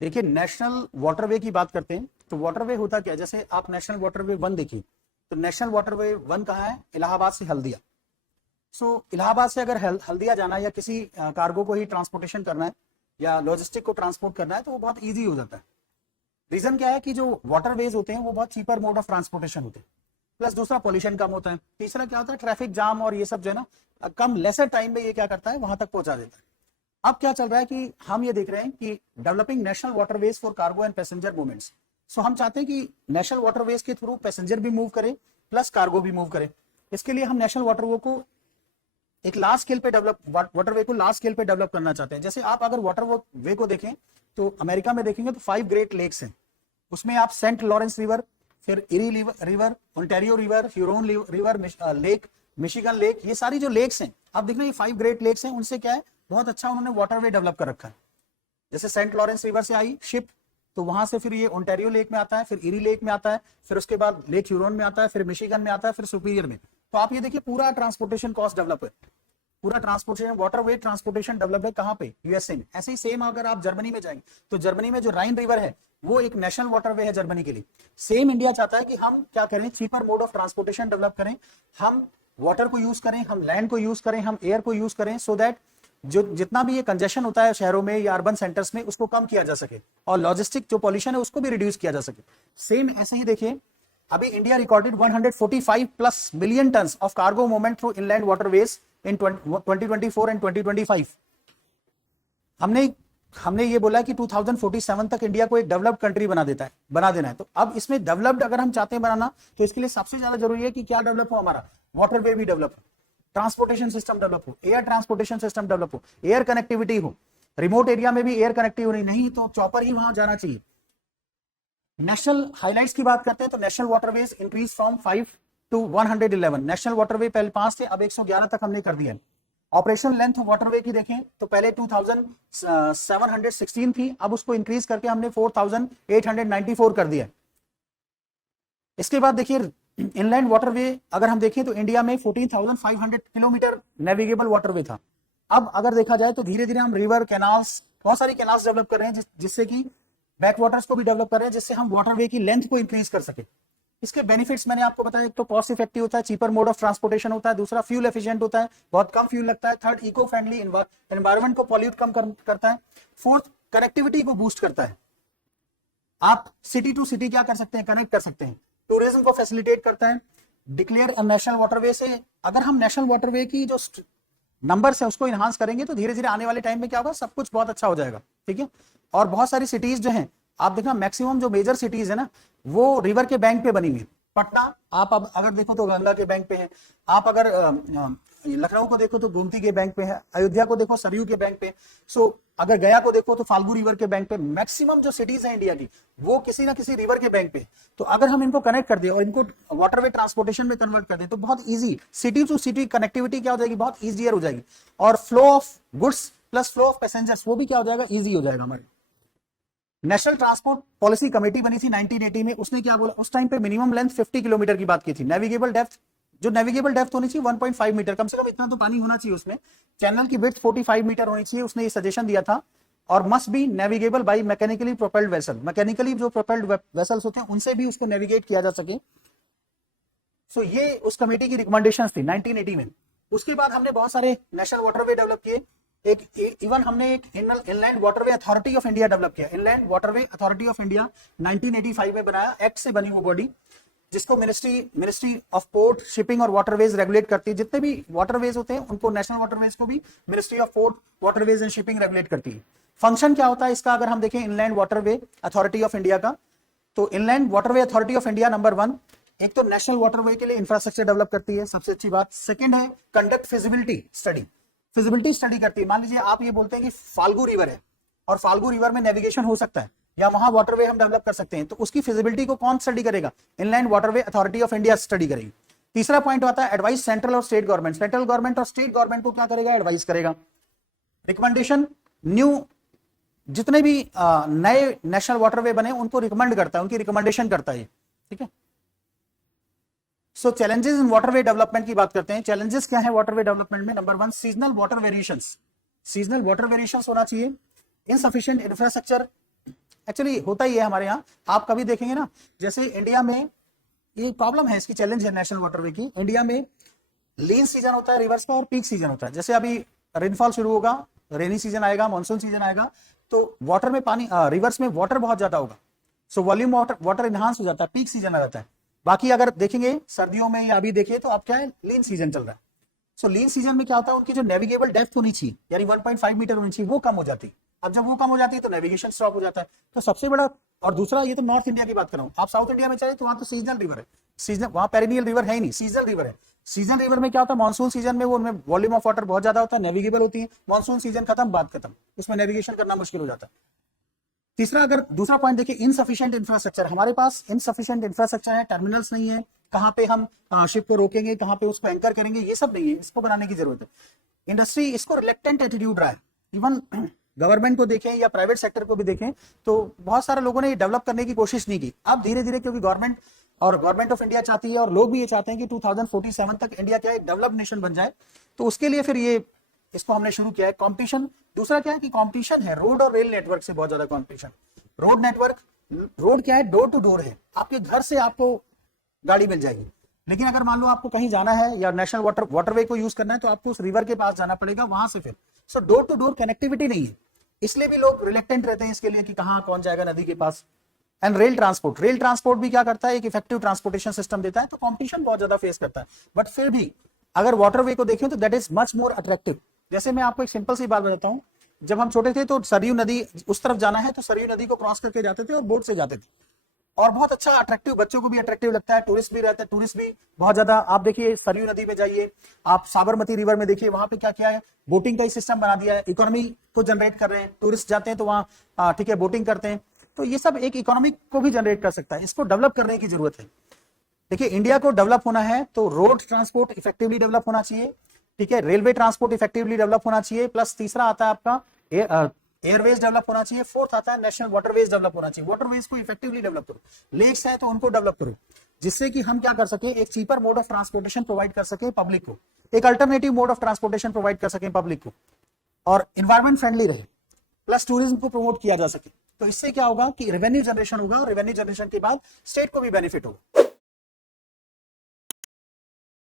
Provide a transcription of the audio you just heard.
देखिए, national waterway की बात करते हैं तो वाटरवे होता क्या है, जैसे आप नेशनल वाटरवे 1 देखिए तो नेशनल वाटरवे 1 कहाँ है, इलाहाबाद से हल्दिया। इलाहाबाद से अगर हल्दिया जाना है या किसी कार्गो को ही ट्रांसपोर्टेशन करना है या लॉजिस्टिक को ट्रांसपोर्ट करना है तो वो बहुत ईजी हो जाता है। रीजन क्या है कि जो वाटरवेज होते हैं वो बहुत चीपर मोड ऑफ ट्रांसपोर्टेशन होते हैं, प्लस दूसरा पॉल्यूशन कम होता है, तीसरा क्या होता है ट्रैफिक जाम और ये सब जो है ना कम लेसर टाइम में ये क्या करता है वहां तक पहुंचा देता है। अब क्या चल रहा है कि हम ये देख रहे हैं कि developing national waterways for cargo and passenger movements. So हम चाहते हैं कि नेशनल वाटरवेज के थ्रू पैसेंजर भी मूव करें प्लस कार्गो भी मूव करें। इसके लिए हम नेशनल वाटरवे को एक लार्ज स्केल पे वाटरवे को लार्ज स्केल पे डेवलप करना चाहते हैं। जैसे आप अगर वाटरवे को देखें तो अमेरिका में देखेंगे तो 5 ग्रेट लेक्स हैं, उसमें आप सेंट लॉरेंस रिवर, फिर eri river, Ontario river, Huron river, lake, Michigan lake, ये सारी जो लेक्स हैं आप देखना ये 5 ग्रेट लेक्स हैं, उनसे क्या है बहुत अच्छा उन्होंने वाटरवे डेवलप कर रखा है। जैसे सेंट लॉरेंस रिवर से आई शिप तो वहां से फिर ये ओंटारियो लेक में आता है, फिर इरी लेक में आता है, फिर उसके बाद लेक ह्यूरोन में आता है, फिर मिशिगन में आता है, फिर सुपीरियर में। तो आप ये देखिए पूरा ट्रांसपोर्टेशन कॉस्ट डेवलप है, पूरा ट्रांसपोर्टेशन वाटरवे ट्रांसपोर्टेशन डेवलप है कहाँ पे, यूएसए में। ऐसे ही सेम अगर आप जर्मनी में जाएंगे तो जर्मनी में जो राइन रिवर है वो एक नेशनल वाटरवे है जर्मनी के लिए। सेम इंडिया चाहता है कि हम क्या करें, cheaper mode of transportation develop करें, हम वाटर को यूज करें, हम लैंड को यूज करें, हम एयर को यूज करें, सो दैट जो जितना भी ये कंजेशन होता है शहरों में या अर्बन सेंटर्स में उसको कम किया जा सके और लॉजिस्टिक जो पॉल्यूशन है उसको भी रिड्यूस किया जा सके। सेम ऐसे ही देखिए अभी India recorded 145 plus million tons of cargo movement through inland waterways in 2024 and 2025। हमने ये बोला कि 2047 तक इंडिया को एक डेवलप्ड कंट्री बना देना है। तो अब इसमें डेवलप्ड अगर हम चाहते हैं बनाना तो इसके लिए सबसे ज्यादा जरूरी है कि क्या डेवलप हो, हमारा वाटरवे भी डेवलप हो, ट्रांसपोर्टेशन सिस्टम डेवलप हो, एयर ट्रांसपोर्टेशन सिस्टम डेवलप हो, एयर कनेक्टिविटी हो, रिमोट एरिया में भी एयर कनेक्टिविटी नहीं तो चॉपर ही वहां जाना चाहिए। नेशनल हाइलाइट्स की बात करते हैं तो national waterways increase from 5 to 111। National waterway पहले 5 थे, अब 111 तक हमने कर दिया है। ऑपरेशन लेंथ वाटरवे की देखें तो पहले 2716 थी, अब उसको इंक्रीज करके हमने 4894 कर दिया। इसके बाद देखिए इनलैंड वाटरवे अगर हम देखें तो इंडिया में 14,500 किलोमीटर नेविगेबल वाटरवे था। अब अगर देखा जाए तो धीरे धीरे हम रिवर, कैनाल्स, बहुत सारी कैनाल्स डेवलप कर रहे हैं जिससे कि बैक वाटर्स को भी डेवलप कर रहे हैं, जिससे हम वाटरवे की लेंथ को इंक्रीज कर सके। इसके बेनिफिट्स मैंने आपको बताया, एक तो कॉस्ट इफेक्टिव होता है, चीपर मोड ऑफ ट्रांसपोर्टेशन होता है, दूसरा फ्यूल एफिशिएंट होता है, बहुत कम फ्यूल लगता है, थर्ड इको फ्रेंडली, एनवायरमेंट को पॉल्यूट कम करता है, फोर्थ कनेक्टिविटी को बूस्ट करता है, आप सिटी टू सिटी क्या कर सकते हैं, कनेक्ट कर सकते हैं, टूरिज्म को फैसिलिटेट करता है, डिक्लेयर नेशनल वाटरवे से अगर हम नेशनल वाटरवे की जो नंबर्स है उसको इनहांस करेंगे तो धीरे धीरे आने वाले टाइम में क्या होगा, सब कुछ बहुत अच्छा हो जाएगा। ठीक है, और बहुत सारी सिटीज जो हैं आप देखना मैक्सिमम जो मेजर सिटीज है ना वो रिवर के बैंक पे बनी हुई है। पटना आप अब अगर देखो तो गंगा के बैंक पे है, आप अगर लखनऊ को देखो तो गोमती के बैंक पे है, अयोध्या को देखो सरयू के बैंक पे, सो अगर गया को देखो तो फाल्गु रिवर के बैंक पे। मैक्सिमम जो सिटीज है इंडिया की वो किसी ना किसी रिवर के बैंक पे। तो अगर हम इनको कनेक्ट कर दे और इनको वाटरवे ट्रांसपोर्टेशन में कन्वर्ट कर दे तो बहुत easy city to city connectivity क्या हो जाएगी, बहुत ईजियर हो जाएगी, और flow of goods plus flow of passengers वो भी क्या हो जाएगा, ईजी हो जाएगा हमारे। नेशनल ट्रांसपोर्ट पॉलिसी कमेटी बनी थी 1980 में, उसने क्या बोला उस टाइम पे मिनिमम लेंथ 50 किलोमीटर की बात की थी, नेविगेबल डेप्थ होनी चाहिए 1.5 मीटर, कम से कम इतना तो पानी होना चाहिए उसमें, चैनल की विड्थ 45 मीटर होनी चाहिए, उसने ये सजेशन दिया था, और must be navigable by mechanically propelled vessel, mechanically जो प्रोपेल्ड वेसल्स होते हैं उनसे भी उसको नेविगेट किया जा सके। सो ये उस कमेटी की रिकमेंडेशंस थी 1980 में। उसके बाद हमने बहुत सारे नेशनल वाटरवे डेवलप किए, इवन हमने एक inland waterway authority of India develop किया, inland waterway authority of India 1985 में बनाया, एक्ट से बनी वो बॉडी जिसको मिनिस्ट्री ऑफ पोर्ट, शिपिंग और वाटरवेज रेगुलेट करती है। जितने भी वाटरवेज होते हैं उनको, नेशनल वाटरवेज को भी ministry of port, waterways and shipping regulate करती है। फंक्शन क्या होता है इसका अगर हम देखें inland waterway authority of India का, तो inland waterway authority of India number 1 एक तो नेशनल वाटरवे के लिए इंफ्रास्ट्रक्चर डेवलप करती है, सबसे अच्छी बात। सेकंड है कंडक्ट फिजिबिलिटी स्टडी करती है। मान लीजिए आप ये बोलते हैं कि फाल्गु रिवर है और फाल्गु रिवर में नेविगेशन हो सकता है या वहां वाटरवे हम डेवलप कर सकते हैं, तो उसकी फिजिबिलिटी को कौन स्टडी करेगा, inland waterway authority of India study करेगी। तीसरा पॉइंट आता है एडवाइस सेंट्रल और स्टेट गवर्नमेंट, सेंट्रल गवर्नमेंट और स्टेट गवर्नमेंट को क्या करेगा, एडवाइस करेगा। रिकमेंडेशन, न्यू जितने भी नए नेशनल वाटरवे बने उनको रिकमेंड करता है, उनकी रिकमेंडेशन करता है। ठीक है, सो चैलेंजेस इन वाटरवे डेवलपमेंट की बात करते हैं। चैलेंजेस क्या है वाटरवे डेवलपमेंट में, नंबर 1 सीजनल वाटर वेरिएशंस होना चाहिए, इनसफिशिएंट इंफ्रास्ट्रक्चर एक्चुअली होता ही है हमारे यहाँ, आप कभी देखेंगे ना, जैसे इंडिया में ये प्रॉब्लम है, इसकी चैलेंज है नेशनल वाटरवे की। इंडिया में लीन सीजन होता है रिवर्स का और पीक सीजन होता है। जैसे अभी रेनफॉल शुरू होगा, रेनी सीजन आएगा, मानसून सीजन आएगा, तो वाटर में पानी रिवर्स में वाटर बहुत ज्यादा होगा, सो वॉल्यूम वाटर इनहांस हो जाता है, पीक सीजन आ जाता है। बाकी अगर देखेंगे सर्दियों में या अभी देखिए तो अब क्या है, लीन सीजन चल रहा है। सो लीन सीजन में क्या होता है, उनकी जो नेविगेबल डेप्थ होनी चाहिए यानी 1.5 मीटर होनी चाहिए, वो कम हो जाती है। अब जब वो कम हो जाती है तो नेविगेशन स्टॉप हो जाता है। तो सबसे बड़ा, और दूसरा, ये तो नॉर्थ इंडिया की बात कर रहा हूँ, आप साउथ इंडिया में चले तो वहां तो सीजनल रिवर है, सीजन वहां पेरिनियल रिवर है ही नहीं, सीजनल रिवर है। सीजन रिवर में क्या होता है, मानसून सीजन में वो उनमें वॉल्यूम ऑफ वाटर बहुत ज्यादा होता है, नेविगेबल होती है, मानसून सीजन खत्म, बात खत्म, उसमें नेविगेशन करना मुश्किल हो जाता है। तीसरा, अगर दूसरा पॉइंट देखिए, इनसफिशिएंट इंफ्रास्ट्रक्चर, हमारे पास इनसफिशिएंट इंफ्रास्ट्रक्चर है, टर्मिनल्स नहीं है, कहाँ पे हम शिप को रोकेंगे, कहाँ पे उसको एंकर करेंगे, ये सब नहीं है, इसको बनाने की जरूरत है। इंडस्ट्री इसको रिलेक्टेंट एटीट्यूड रहा है, इवन गवर्नमेंट को देखें या प्राइवेट सेक्टर को भी देखें तो बहुत सारे लोगों ने डेवलप करने की कोशिश नहीं की। अब धीरे धीरे, क्योंकि गवर्नमेंट ऑफ इंडिया चाहती है और लोग भी ये चाहते हैं कि 2047 तक इंडिया क्या है, डेवलप्ड नेशन बन जाए, तो उसके लिए फिर ये इसको हमने शुरू किया है कंपटीशन। दूसरा क्या है कि कंपटीशन है रोड और रेल नेटवर्क से, बहुत ज्यादा कंपटीशन। रोड नेटवर्क, रोड क्या है, डोर टू डोर है, आपके घर से आपको गाड़ी मिल जाएगी, लेकिन अगर मान लो आपको कहीं जाना है या नेशनल वाटरवे को यूज करना है तो आपको उस रिवर के पास जाना पड़ेगा, वहां से फिर, सो डोर टू डोर कनेक्टिविटी नहीं है, इसलिए भी लोग रिलेक्टेंट रहते हैं इसके लिए कि कहां कौन जाएगा नदी के पास। एंड रेल ट्रांसपोर्ट भी क्या करता है, एक इफेक्टिव ट्रांसपोर्टेशन सिस्टम देता है, तो कंपटीशन बहुत ज्यादा फेस करता है। बट फिर भी अगर वाटरवे को देखें तो that is much more attractive. जैसे मैं आपको एक सिंपल सी बात बताता हूं, जब हम छोटे थे तो सरयू नदी, उस तरफ जाना है तो सरयू नदी को क्रॉस करके जाते थे और बोट से जाते थे, और बहुत अच्छा अट्रैक्टिव, बच्चों को भी अट्रैक्टिव लगता है, टूरिस्ट भी रहते हैं, टूरिस्ट भी बहुत ज्यादा। आप देखिए सरयू नदी में जाइए, आप साबरमती रिवर में देखिए, वहां पे क्या किया है, बोटिंग का ही सिस्टम बना दिया है, इकोनॉमी को जनरेट कर रहे हैं, टूरिस्ट जाते हैं तो वहां ठीक है बोटिंग करते हैं, तो ये सब एक इकोनॉमी को भी जनरेट कर सकता है, इसको डेवलप करने की जरूरत है। देखिए इंडिया को डेवलप होना है तो रोड ट्रांसपोर्ट इफेक्टिवली डेवलप होना चाहिए, ठीक है, रेलवे ट्रांसपोर्ट इफेक्टिवली डेवलप होना चाहिए, प्लस तीसरा आता है आपका एयरवेज डेवलप होना चाहिए, फोर्थ आता है नेशनल वाटरवेज डेवलप होना चाहिए। वाटरवेज को इफेक्टिवली डेवलप करो, लेक्स है तो उनको डेवलप करो, जिससे कि हम क्या कर सके, एक cheaper mode of transportation provide कर सके पब्लिक को, एक alternative mode of transportation provide कर सके पब्लिक को, और एनवायरमेंट फ्रेंडली रहे, प्लस टूरिज्म को प्रमोट किया जा सके। तो इससे क्या होगा कि रेवेन्यू जनरेशन होगा, और रेवेन्यू जनरेशन के बाद स्टेट को भी बेनिफिट होगा।